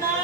night.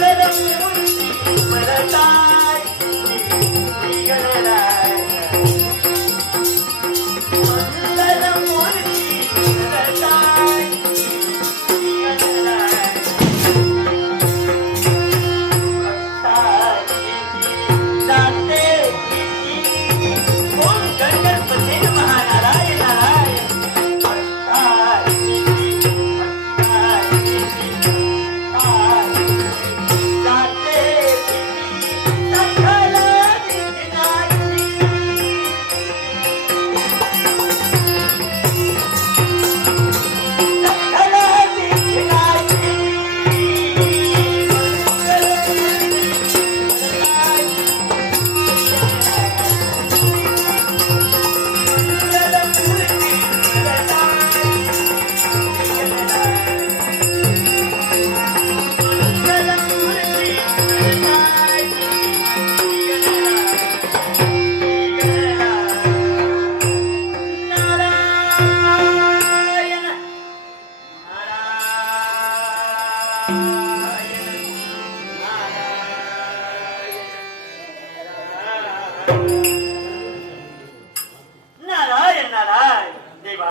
மலரம் மலதாய்